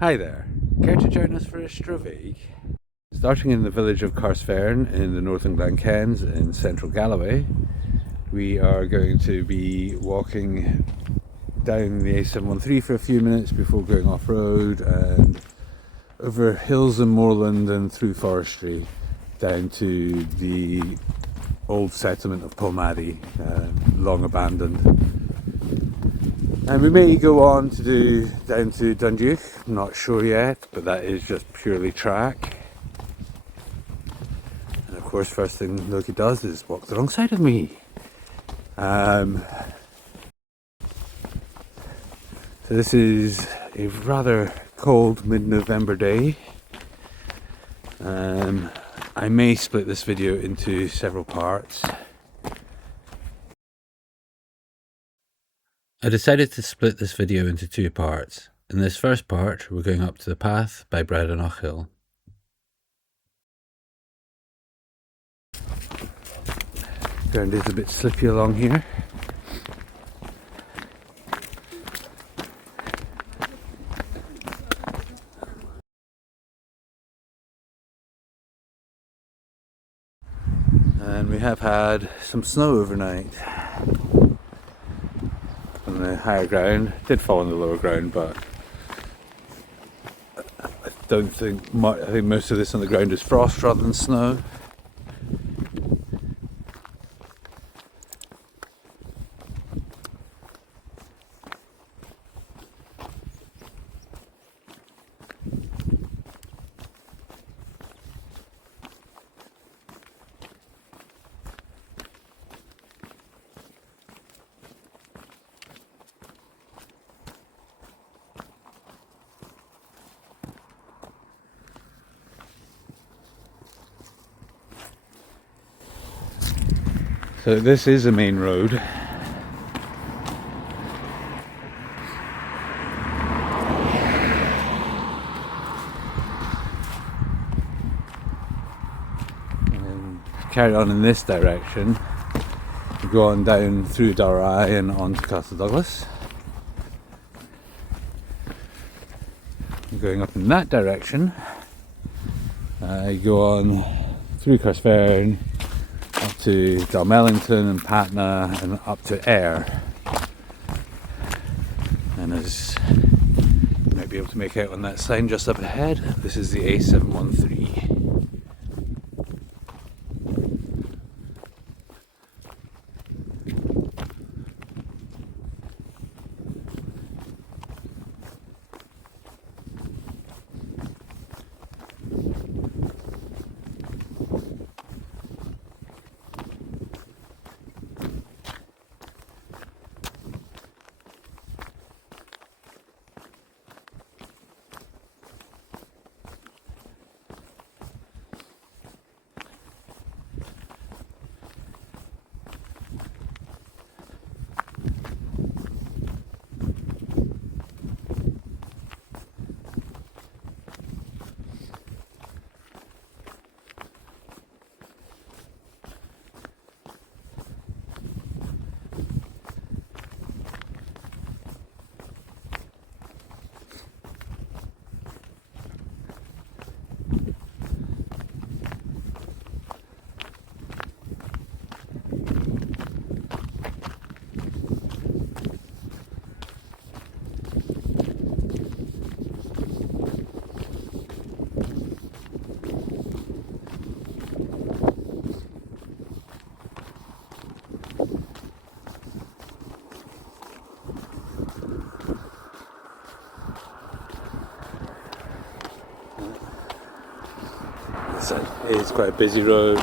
Hi there, care to join us for a Stravaiging? Starting in the village of Carsphairn in the northern Glenkens in central Galloway, we are going to be walking down the A713 for a few minutes before going off-road and over hills and moorland and through forestry down to the old settlement of Polmaddy, long abandoned. And we may go on to do down to Dundalk, I'm not sure yet, but that is just purely track. And of course, first thing Loki does is walk the wrong side of me. So this is a rather cold mid-November day. I may split this video into several parts. I decided to split this video into two parts. In this first part, we're going up to the path by Bardennoch Hill. Ground is a bit slippy along here. And we have had some snow overnight. On the higher ground, it did fall on the lower ground, but I don't think much. I think most of this on the ground is frost rather than snow. So this is a main road. And carry on in this direction. We go on down through Galloway and on to Castle Douglas. Going up in that direction, you go on through Carsphairn up to Dalmellington and Patna and up to Ayr. And as you might be able to make out on that sign just up ahead, this is the A713. It's quite a busy road.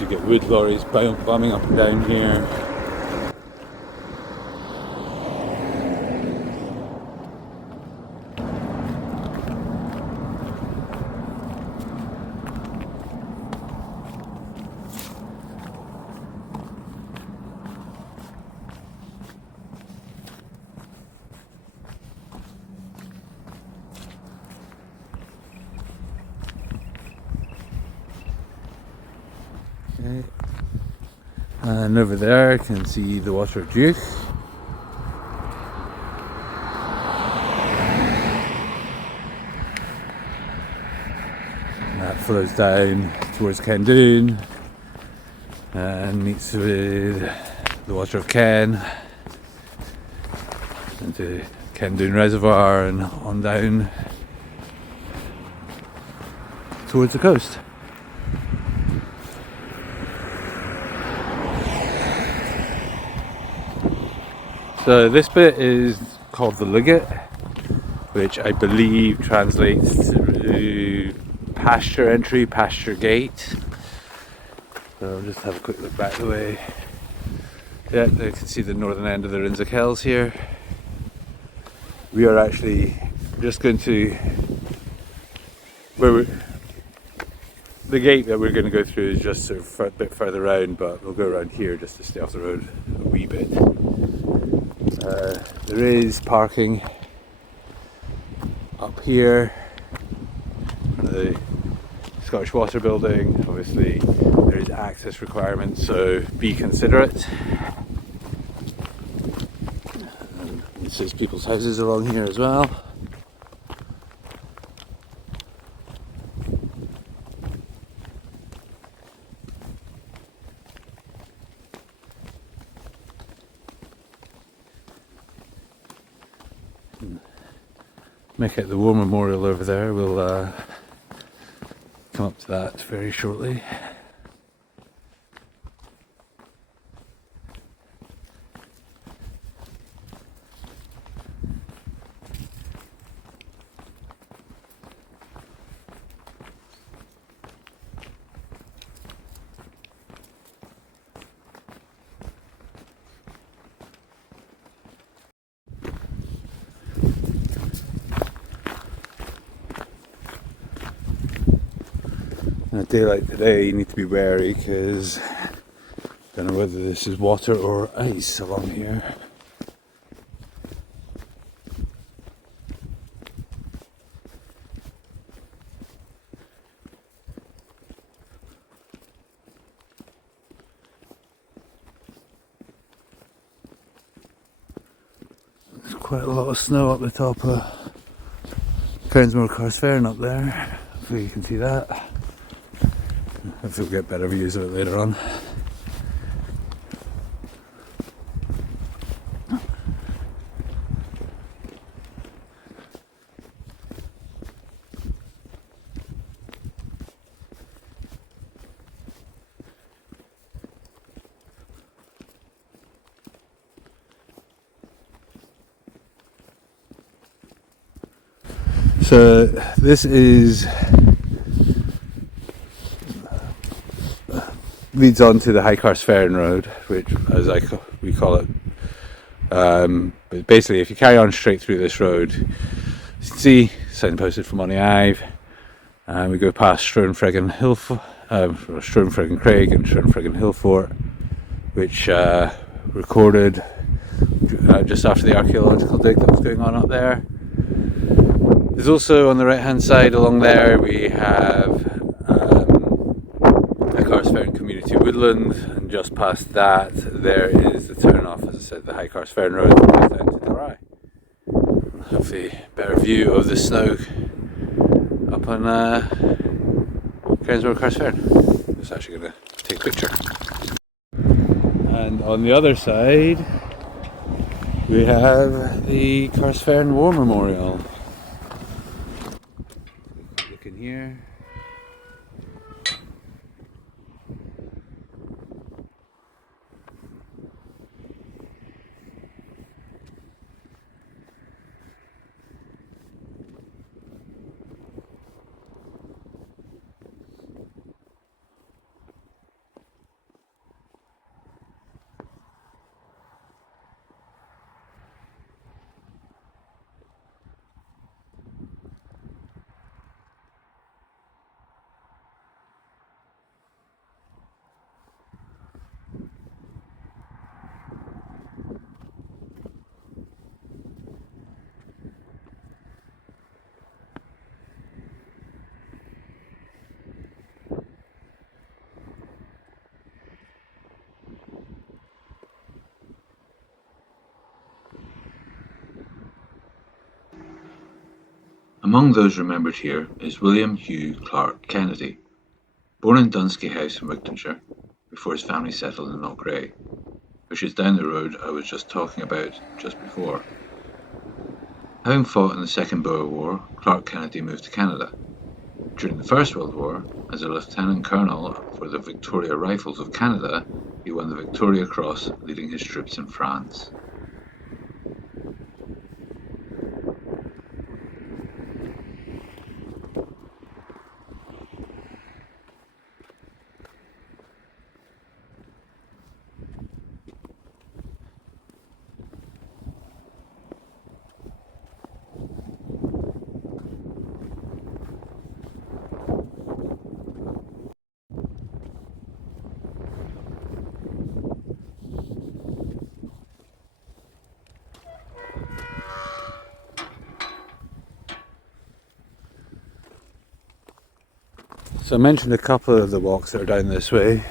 You get wood lorries bombing up and down here. Okay. And over there I can see the water of Duke. flows down towards Cairn and meets with the water of Cairn into Cairn Reservoir and on down towards the coast. So this bit is called the Liggate, which I believe translates to pasture entry, pasture gate. So I'll just have a quick look back the way. Yeah, you can see the northern end of the Rinsa Kells here. We are actually just going to, the gate that we're going to go through is just sort of a bit further round, but we'll go around here just to stay off the road a wee bit. There is parking up here, the Scottish Water Building. Obviously there is access requirements, so be considerate. And there's people's houses along here as well. Make out the War Memorial over there. We'll come up to that very shortly. On a day like today, you need to be wary because I don't know whether this is water or ice along here. There's quite a lot of snow up the top of Carsphairn up there. Hopefully you can see that. Hopefully we'll get better views of it later on. So this leads on to the High Carsphairn Road, which, as we call it. But basically, if you carry on straight through this road, you can see signposted from Polmaddy Ave, and we go past Stravenfreggan Craig and Stravenfreggan Hill Fort, which recorded just after the archaeological dig that was going on up there. There's also on the right hand side along there we have the Carsphairn Community Woodland, and just past that there is the turn off, as I said, the High Carsphairn Road that goes down to Dalry. Hopefully better view of the snow up on Carsphairn. I'm just actually going to take a picture. And on the other side we have the Carsphairn War Memorial. Look in here. Among those remembered here is William Hugh Clark Kennedy, born in Dunsky House in Wigtonshire, before his family settled in Knockgray, which is down the road I was just talking about just before. Having fought in the Second Boer War, Clark Kennedy moved to Canada. During the First World War, as a Lieutenant Colonel for the Victoria Rifles of Canada, he won the Victoria Cross leading his troops in France. So I mentioned a couple of the walks that are down this way.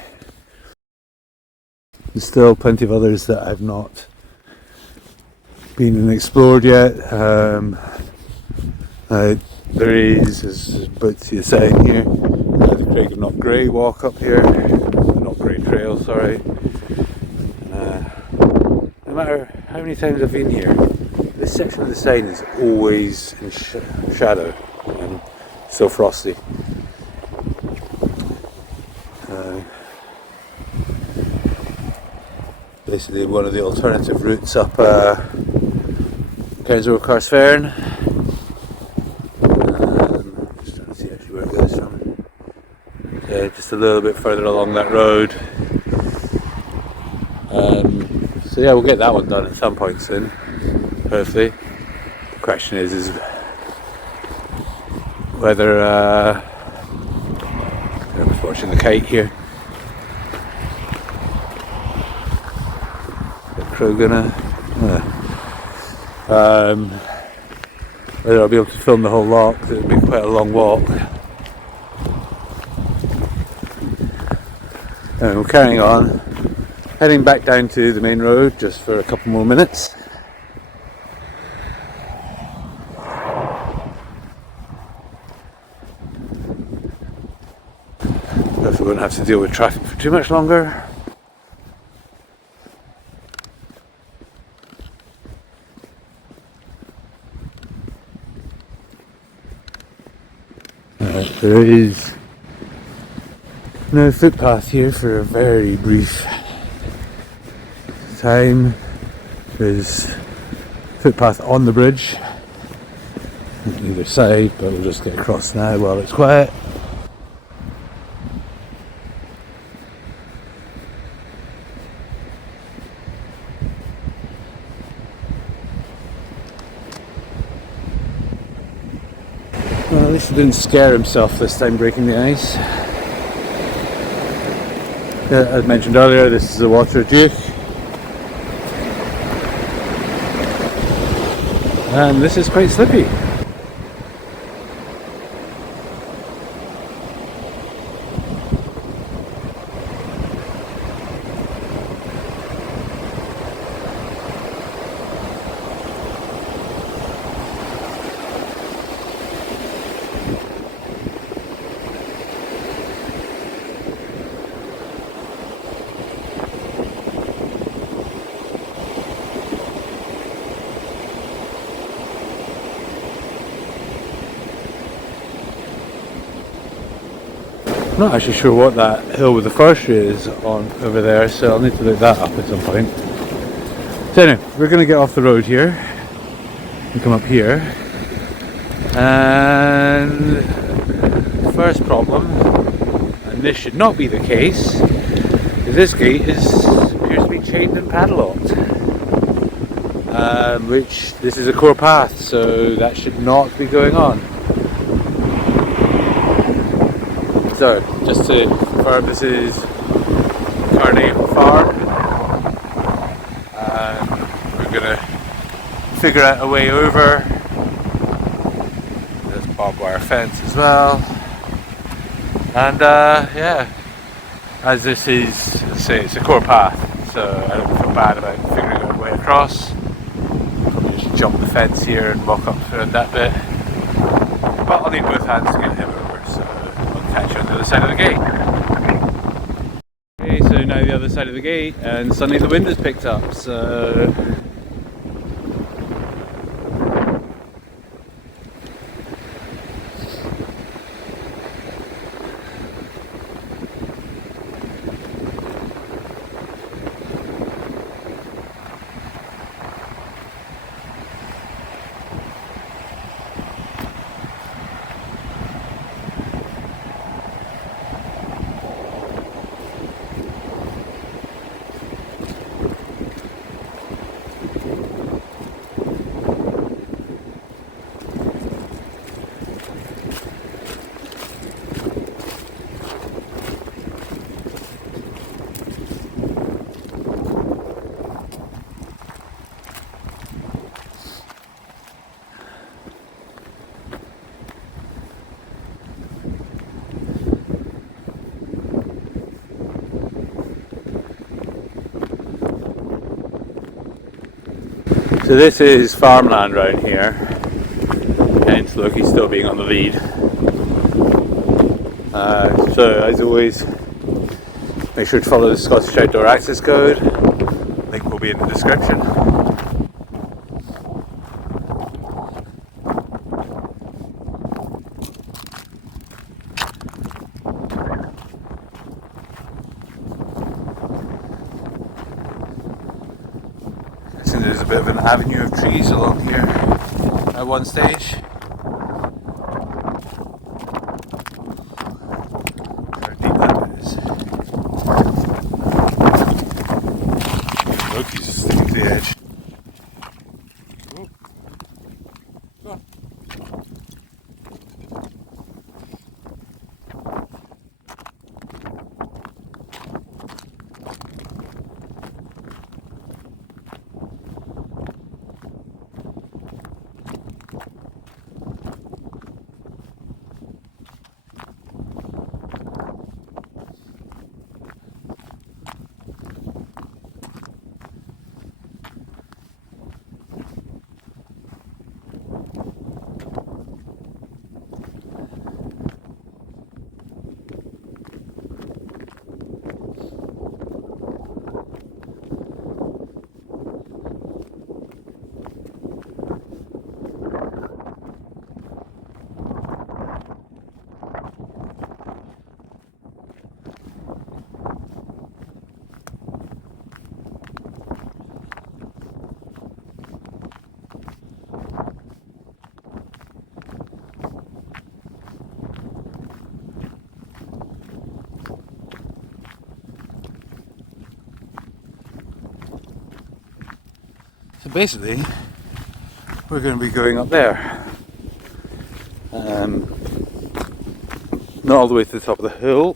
There's still plenty of others that I've not been and explored yet. There is about to see a sign here, the Craig of Knockgray walk up here, the Knockgray Trail, sorry. No matter how many times I've been here, this section of the sign is always in shadow and so frosty. Basically one of the alternative routes up Cairn Avel, Carsphairn. Just trying to see actually where it goes from. Okay, just a little bit further along that road. So yeah, we'll get that one done at some point soon, hopefully. The question is whether I was watching the kite here. Gonna whether I'll be able to film the whole lot, because it'll be quite a long walk. And we're carrying on, heading back down to the main road just for a couple more minutes. Hopefully we won't have to deal with traffic for too much longer. There is no footpath here for a very brief time. There's footpath on the bridge on either side, but we'll just get across now while it's quiet. Well, at least he didn't scare himself this time breaking the ice. As mentioned earlier, this is the Water Duke. And this is quite slippy. I'm not actually sure what that hill with the forestry is on over there, so I'll need to look that up at some point. So anyway, we're going to get off the road here and come up here. And the first problem, and this should not be the case, is this gate appears to be chained and padlocked. Which this is a core path, so that should not be going on. So, just to confirm, this is Carnavel farm. We're going to figure out a way over. There's barbed wire fence as well. And yeah, as this is, let's say, it's a core path, so I don't feel bad about figuring out a way across. Probably just jump the fence here and walk up through that bit. I'll need both hands to get him over, so I'll catch you on the other side of the gate. Okay, so now the other side of the gate, and suddenly the wind has picked up, so... So this is farmland around here, hence Loki still being on the lead. So as always, make sure to follow the Scottish Outdoor Access Code, link will be in the description. There's a bit of an avenue of trees along here at one stage. How deep that is. Loki's sticking to the edge. Oh. Go on. So basically, we're going to be going up there. Not all the way to the top of the hill.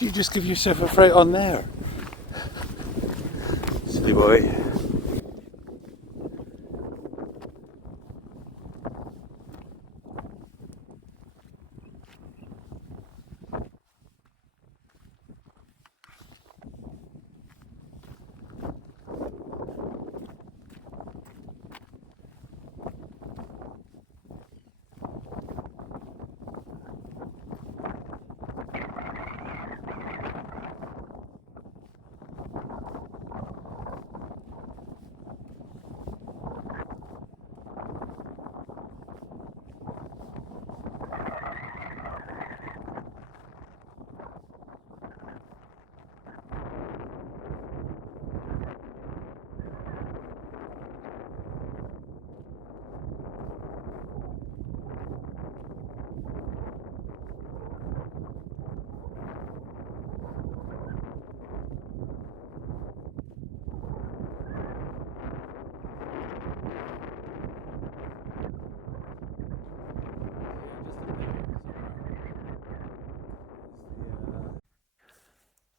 You just give yourself a fright on there. grizzly boy.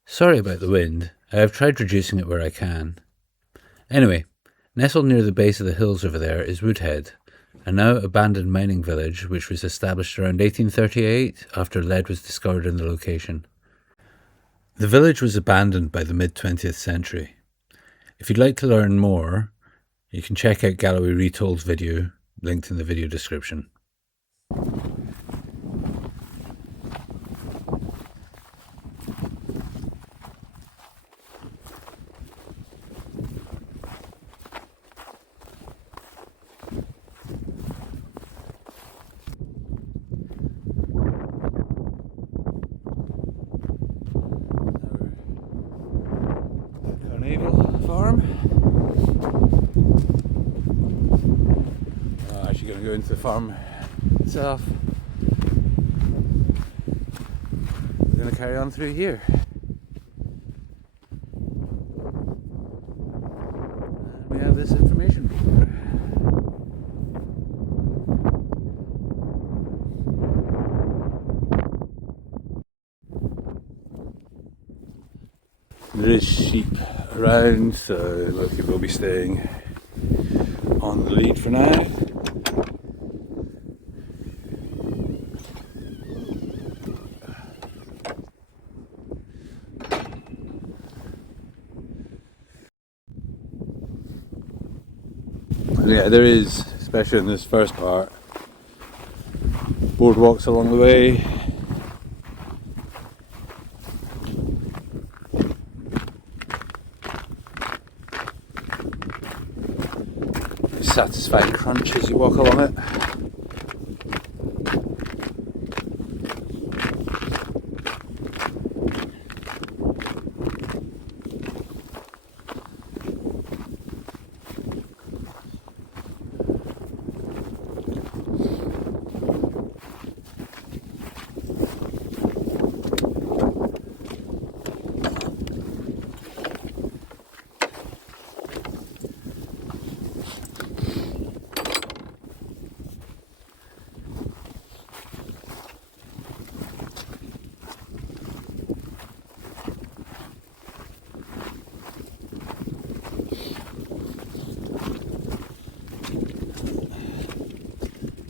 Sorry about the wind. I have tried reducing it where I can. Anyway, nestled near the base of the hills over there is Woodhead, a now abandoned mining village which was established around 1838 after lead was discovered in the location. The village was abandoned by the mid-20th century. If you'd like to learn more, you can check out Galloway Retold's video, linked in the video description. Cairn Avel farm. Actually going to go into the farm itself. We're going to carry on through here. And we have this information board. There is sheep around, so Loki will be staying on the lead for now. Yeah, there is, especially in this first part, boardwalks along the way. Satisfying crunch as you walk along it.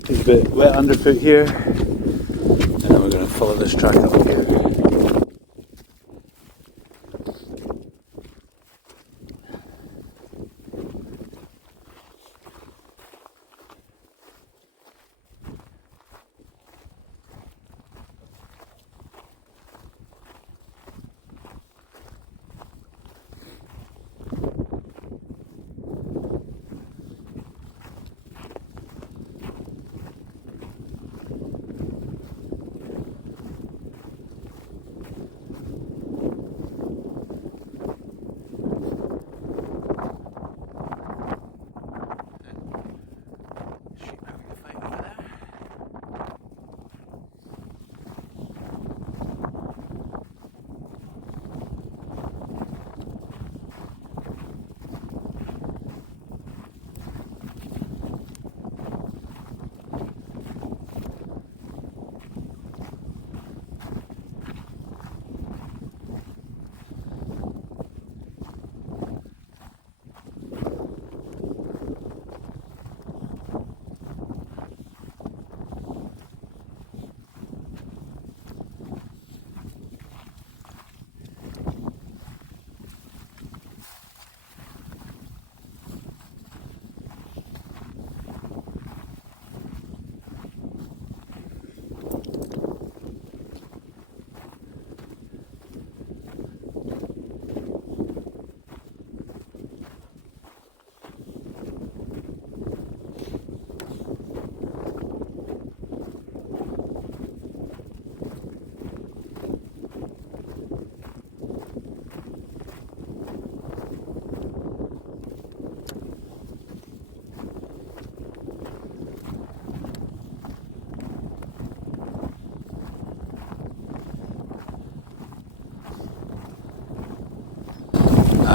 It's a bit wet underfoot here, and then we're going to follow this track up here.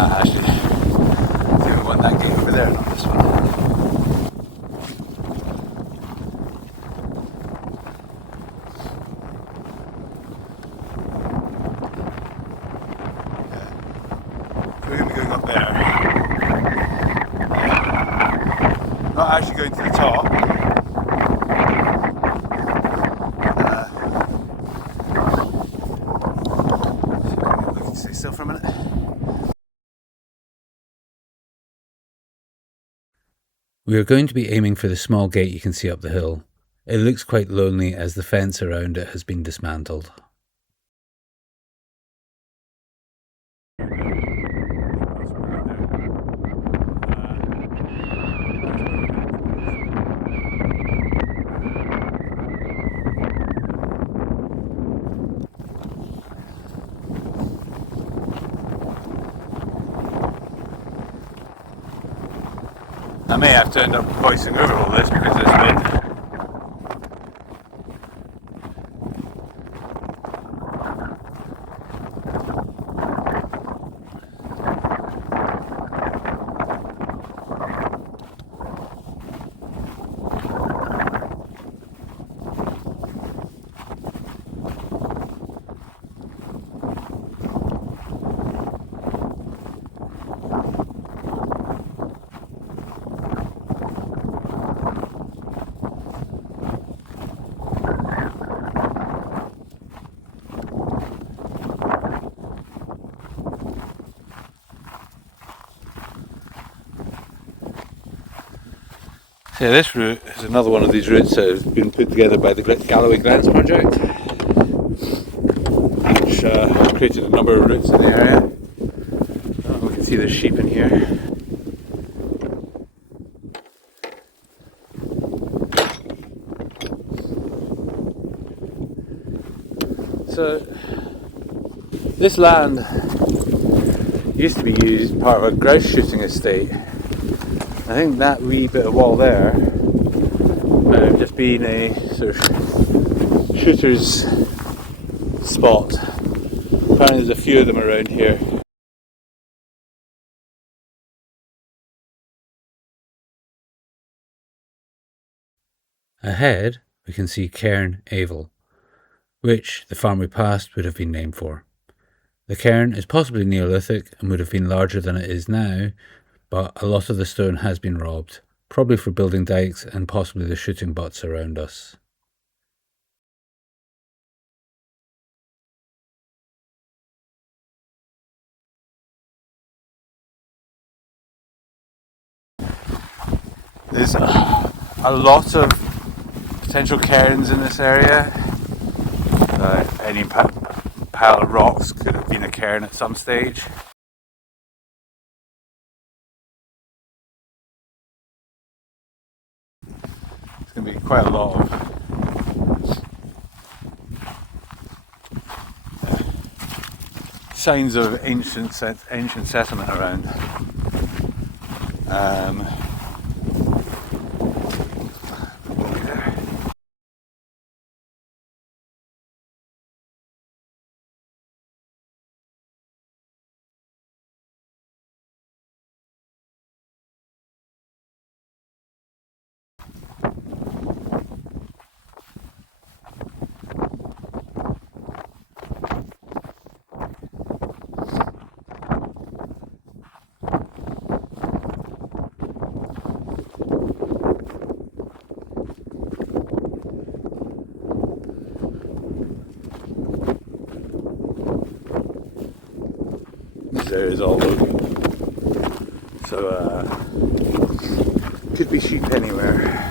Actually, I think we want that gate over there, not this one. We're going to be going up there. Not actually going to the top. We can stay still for a minute. We are going to be aiming for the small gate you can see up the hill. It looks quite lonely as the fence around it has been dismantled. I may have to end up voicing over all this because of this wind. Yeah, this route is another one of these routes that has been put together by the Galloway Glenkens project, which created a number of routes in the area. We can see there's sheep in here. So this land used to be used part of a grouse shooting estate. I think that wee bit of wall there might have just been a sort of shooter's spot. Apparently there's a few of them around here. Ahead we can see Cairn Avel, which the farm we passed would have been named for. The cairn is possibly Neolithic and would have been larger than it is now, but a lot of the stone has been robbed, probably for building dikes and possibly the shooting butts around us. There's a lot of potential cairns in this area. Any pile of rocks could have been a cairn at some stage. It's going to be quite a lot of signs of ancient settlement around. This area is all Loki, so could be sheep anywhere.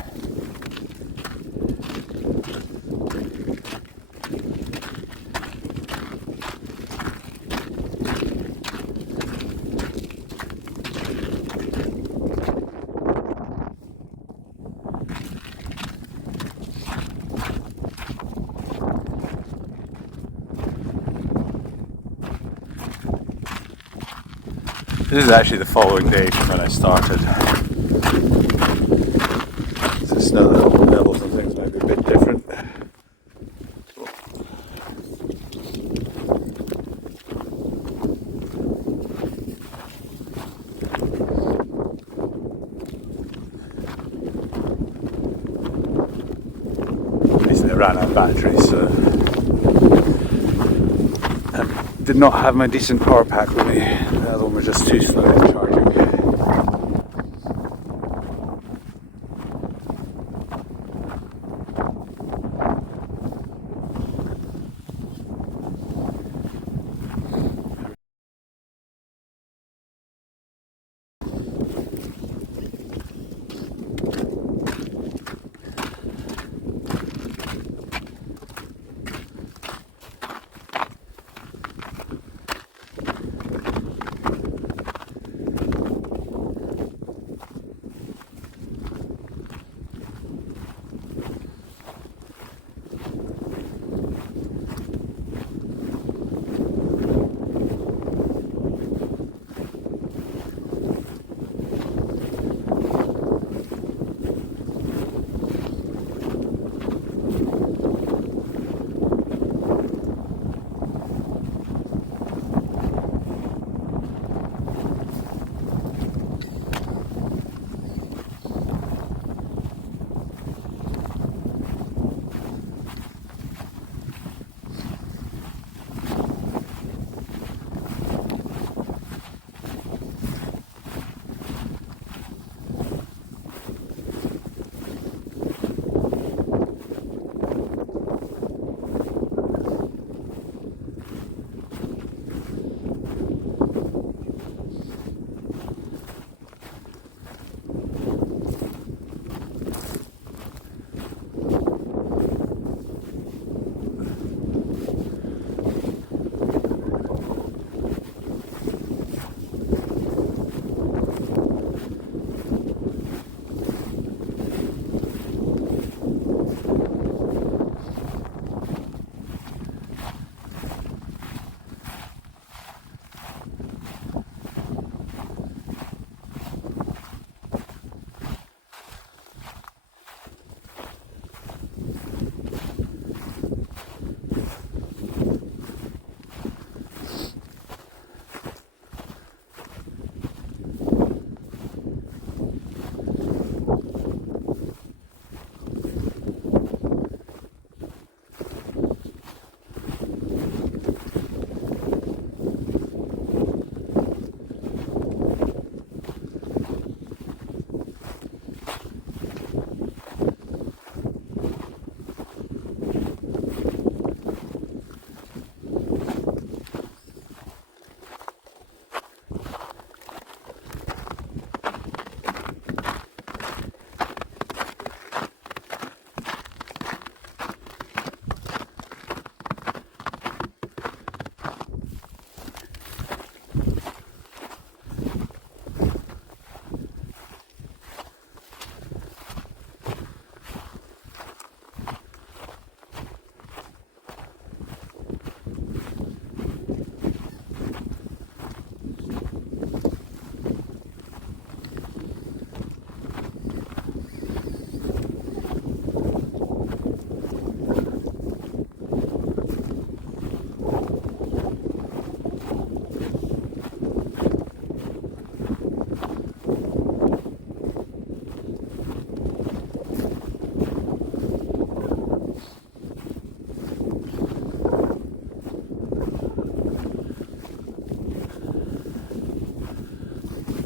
This is actually the following day from when I started. The snow levels and things might be a bit different. ran out of battery, so did not have my decent power pack with me. The other one was just too slow in charging.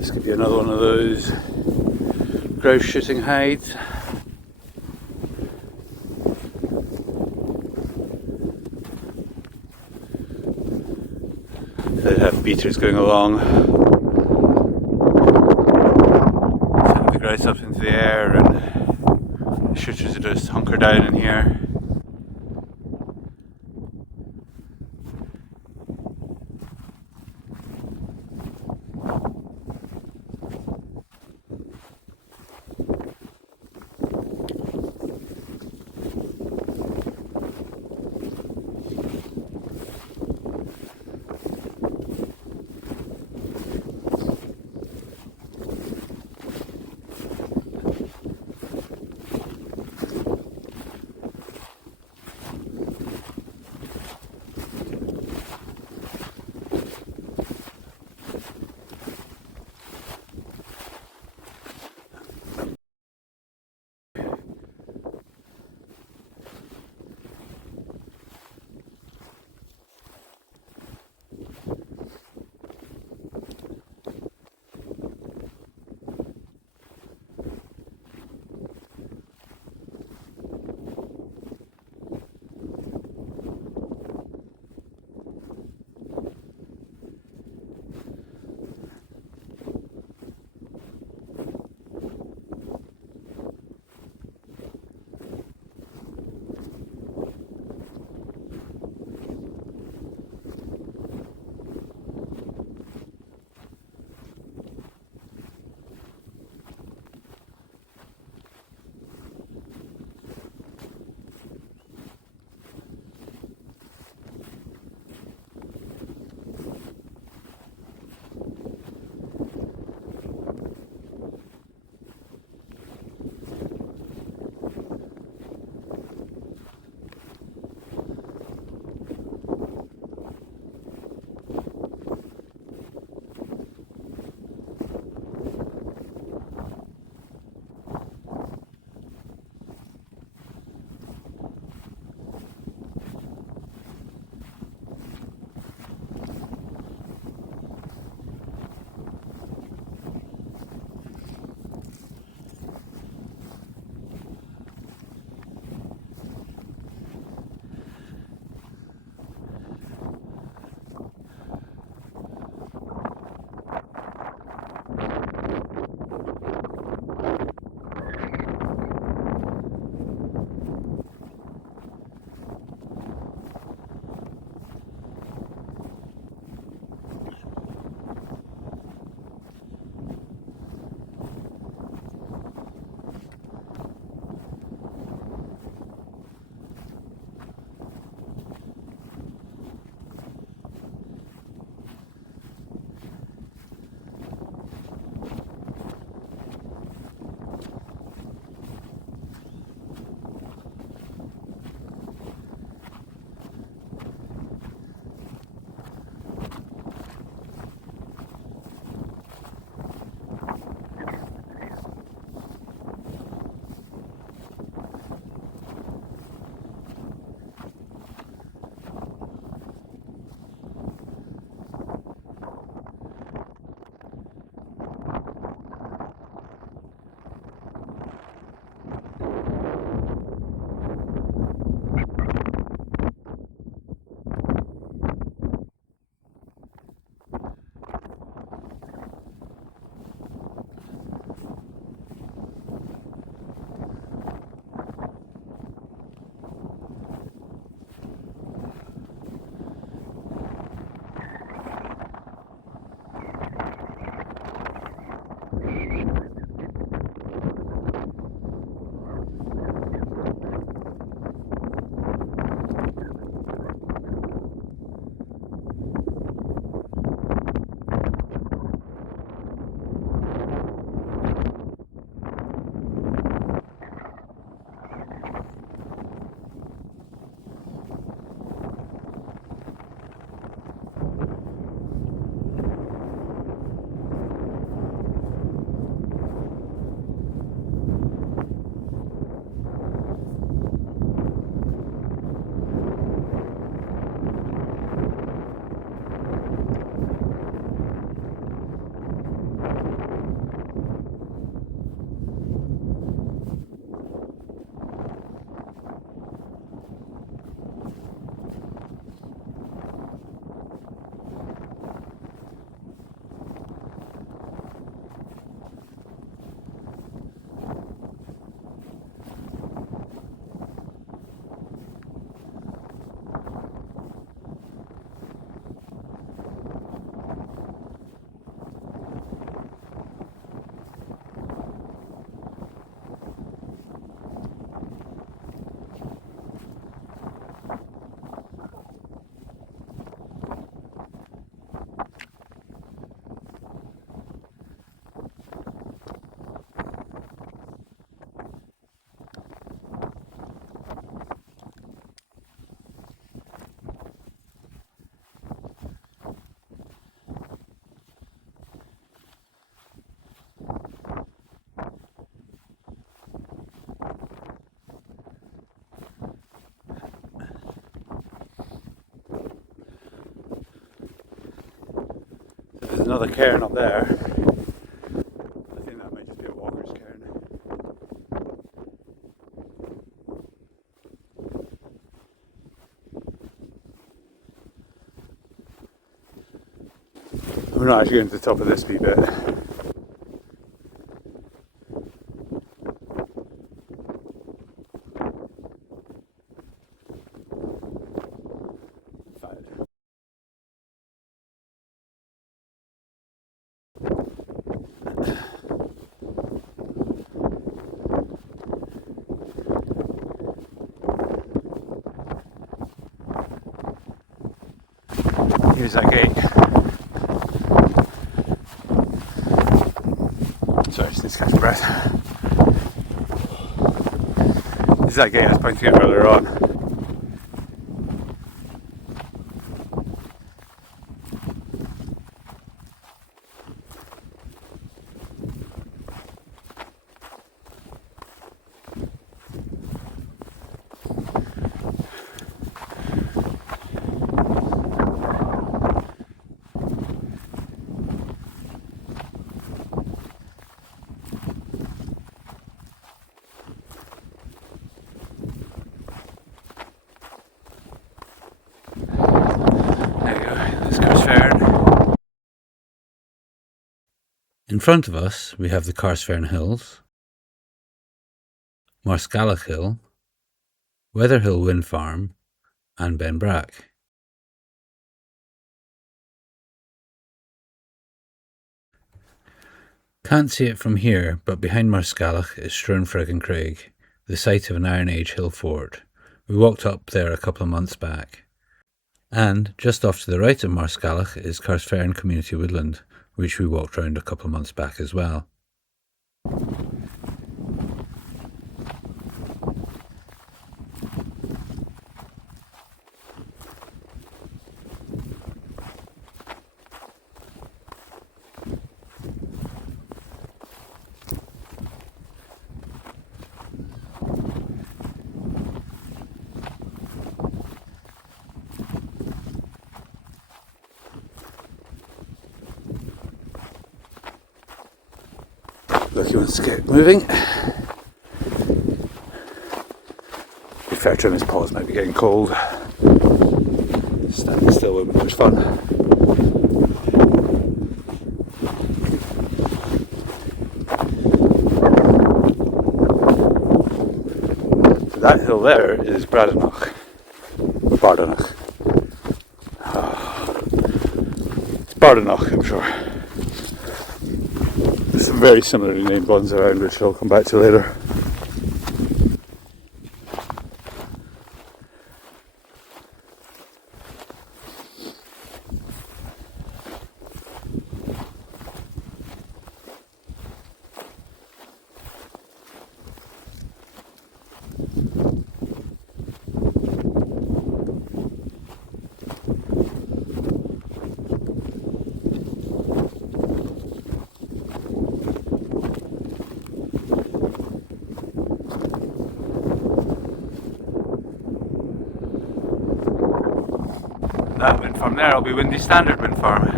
This could be another one of those grouse shooting hides. They have beaters going along, sending the grouse up into the air, and the shooters are just hunker down in here. another cairn up there. I think that might just be a walker's cairn. We're not actually going to the top of this wee bit. Here's that gate. Sorry, I just need to catch my breath. This is that gate I was pointing at earlier on. Carsphairn. In front of us we have the Carsphairn Hills, Marscallach Hill, Weatherhill Wind Farm and Benbrack. Can't see it from here, but behind Marscallach is Struanfreg Craig, the site of an Iron Age hill fort. We walked up there a couple of months back. And just off to the right of Marscallach is Carsphairn Community Woodland, which we walked round a couple of months back as well. Loki wants to get moving. To be fair to him, his paws might be getting cold. Standing still when there's fun. So that hill there is Braidenoch. Bardennoch. It's Bardennoch, I'm sure. There's some very similarly named ones around, which I'll come back to later. That wind farm there will be Windy Standard Wind Farm,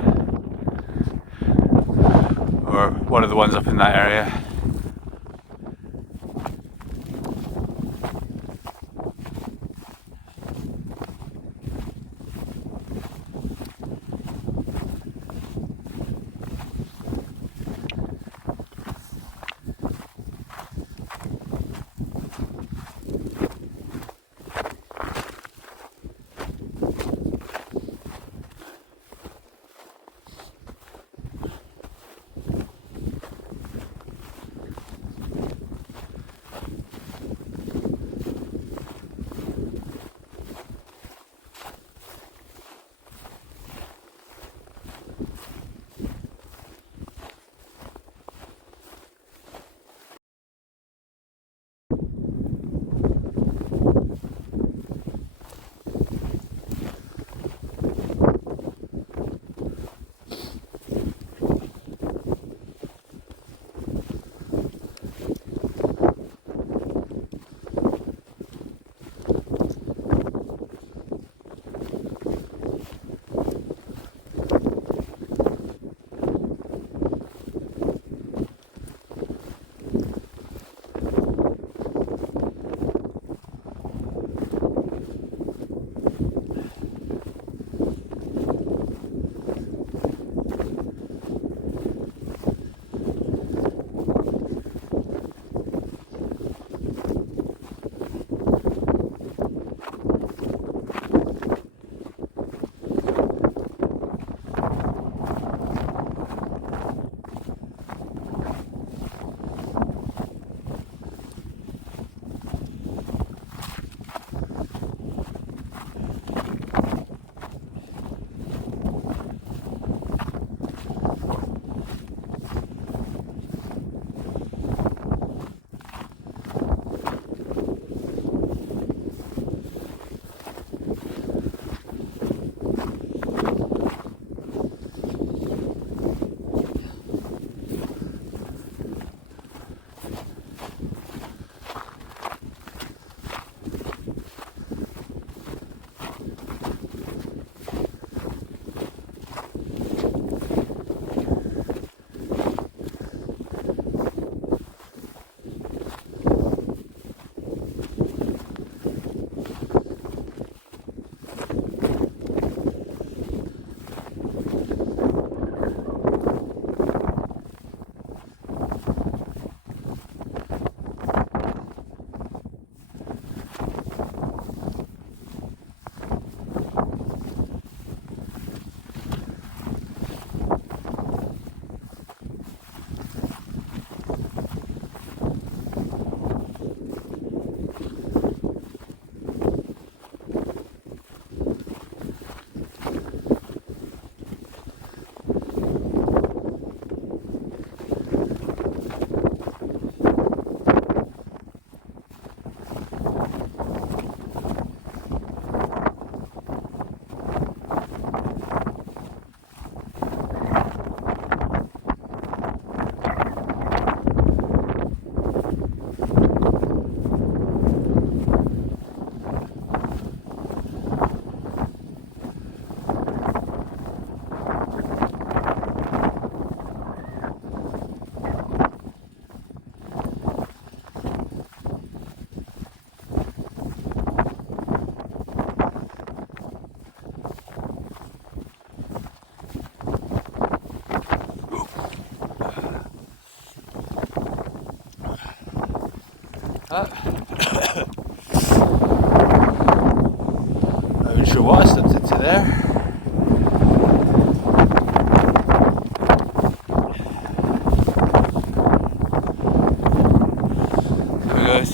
or one of the ones up in that area.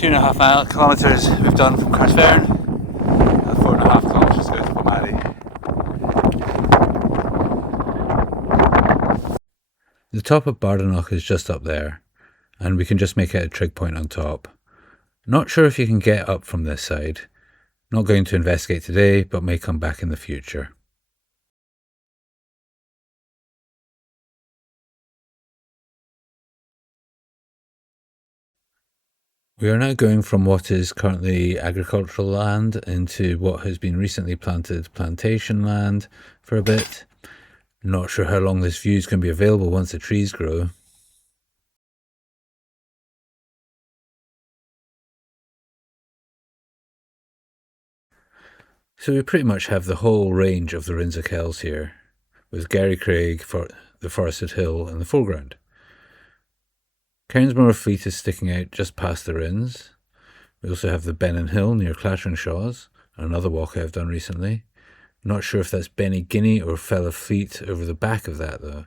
2.5 kilometres we've done from Carsphairn, and 4.5 kilometres to go to Polmaddy. The top of Bardennoch is just up there, and we can just make it a trig point on top. Not sure if you can get up from this side. Not going to investigate today, but may come back in the future. We are now going from what is currently agricultural land into what has been recently planted plantation land for a bit. Not sure how long this view is going to be available once the trees grow. So we pretty much have the whole range of the Rinsa Kells here, with Gary Craig for the forested hill in the foreground. Cairnsmore Fleet is sticking out just past the Rins. We also have the Bardennoch Hill near Clashonshaws, another walk I've done recently. Not sure if that's Benny Guinea or Fella Fleet over the back of that though.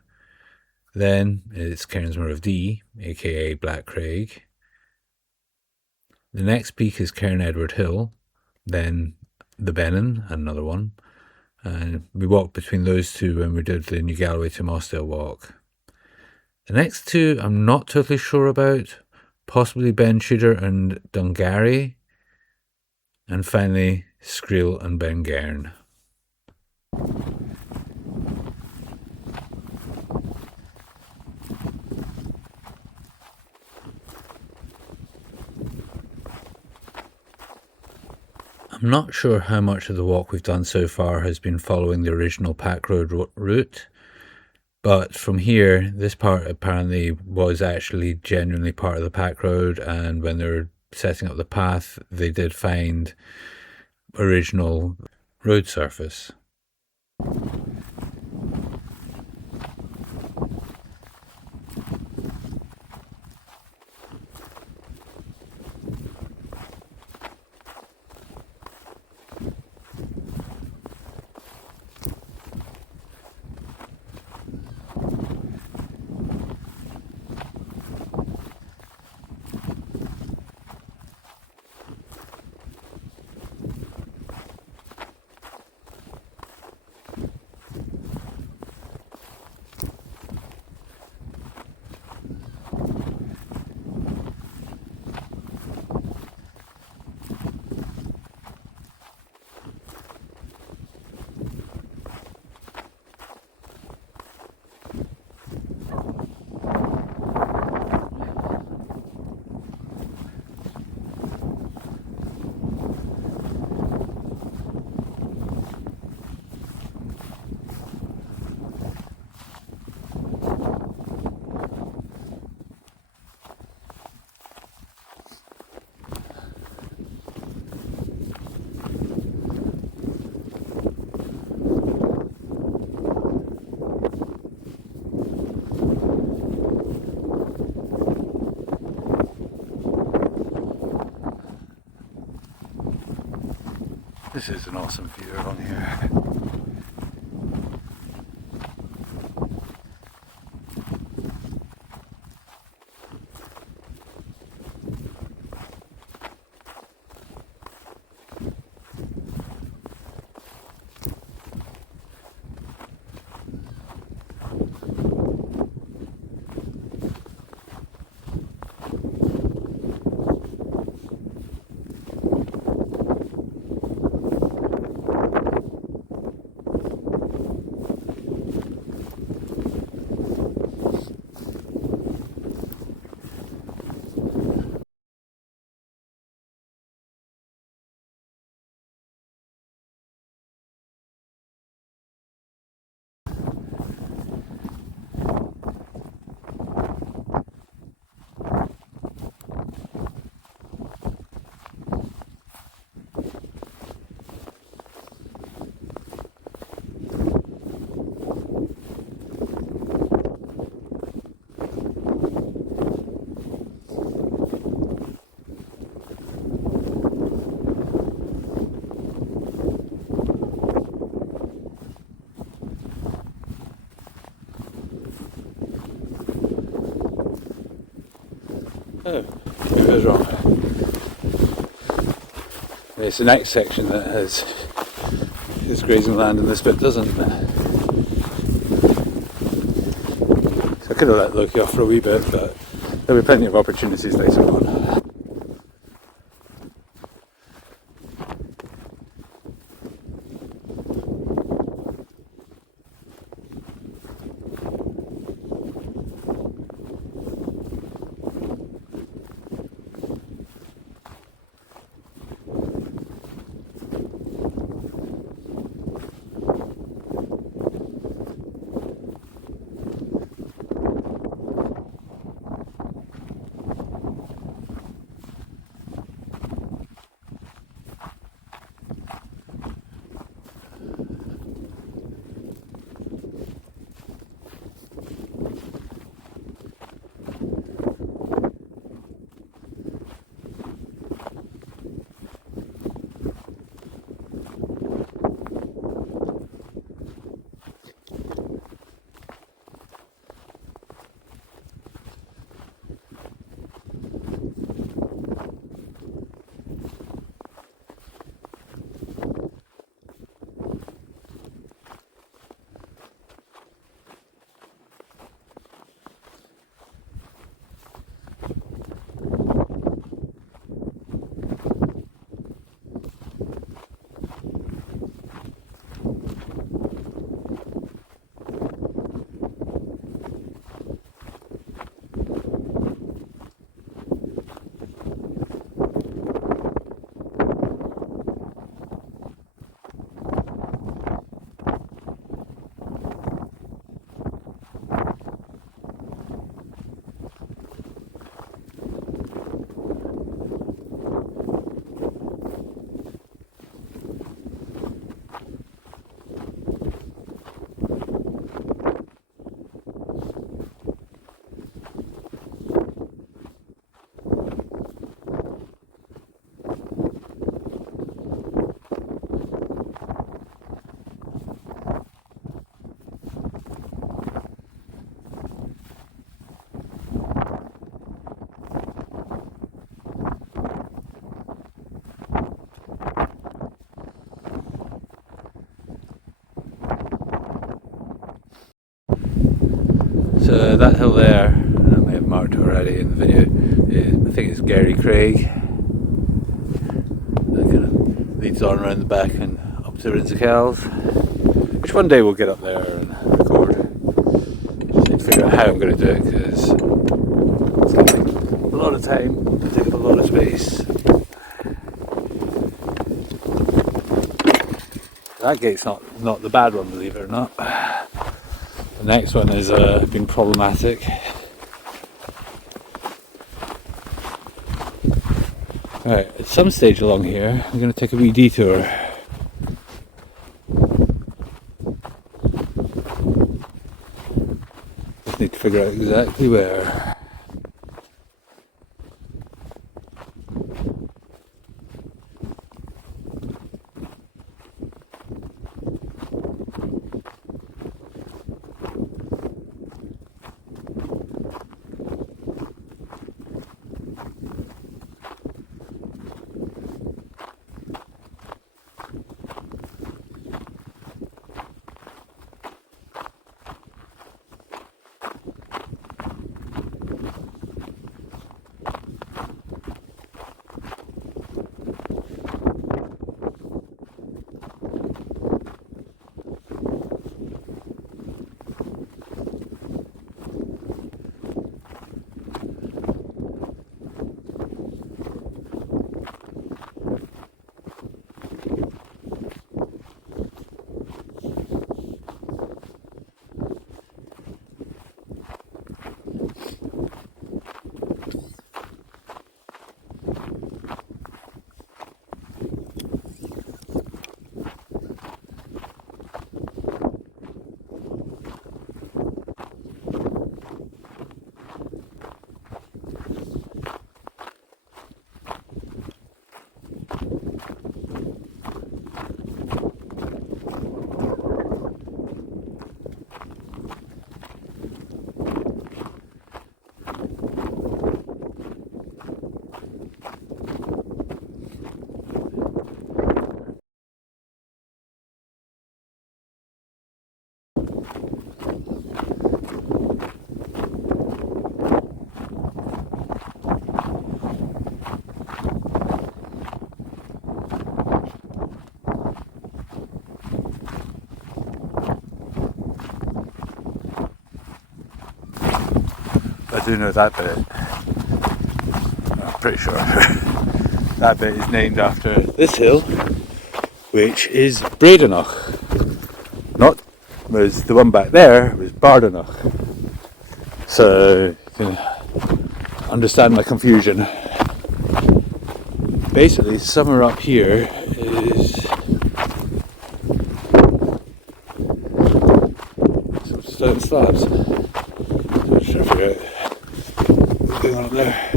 Then it's Cairnsmore of Dee, aka Black Craig. The next peak is Cairn Edward Hill, then the Benin, another one. And we walked between those two when we did the New Galloway to Mossdale walk. The next two I'm not totally sure about, possibly Ben Tudor and Dungary, and finally Scriel and Bengairn. I'm not sure how much of the walk we've done so far has been following the original Pack Road route, but from here, this part apparently was actually genuinely part of the Pack Road, and when they were setting up the path, they did find original road surface. This is an awesome view along here. Oh, it was wrong. It's the next section that has grazing land and this bit doesn't. So I could have let Loki off for a wee bit, but there'll be plenty of opportunities later on. So that hill there, I may have marked it already in the video, I think it's Gary Craig. That kind of leads on around the back and up to Rinsacals, which one day we'll get up there and record. Just need to figure out how I'm going to do it, because it's going to take a lot of time, to take up a lot of space. That gate's not the bad one, believe it or not. The next one has been problematic. Right, at some stage along here, I'm going to take a wee detour. Just need to figure out exactly where. I do know that bit. I'm pretty sure that bit is named after this hill, which is Braidenoch. Not was the one back there was Bardennoch. So you can understand my confusion. Basically, somewhere up here is some stone slabs. I'm trying to figure out what's going on up there.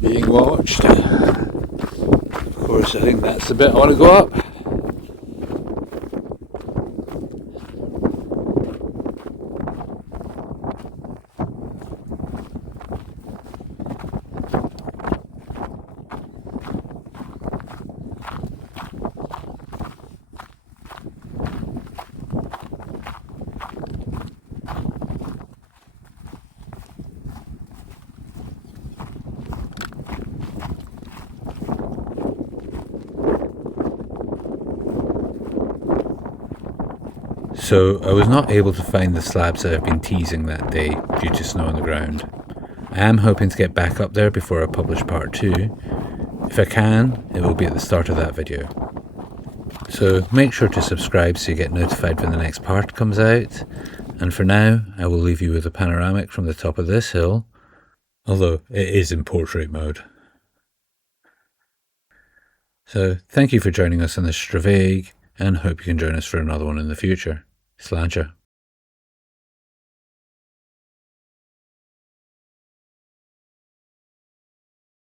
Being watched. Of course, I think that's the bit I want to go up. So I was not able to find the slabs that I've been teasing that day due to snow on the ground. I am hoping to get back up there before I publish part 2. If I can, it will be at the start of that video. So make sure to subscribe so you get notified when the next part comes out. And for now, I will leave you with a panoramic from the top of this hill, although it is in portrait mode. So thank you for joining us on this Stravaiging, and hope you can join us for another one in the future. Sláinte.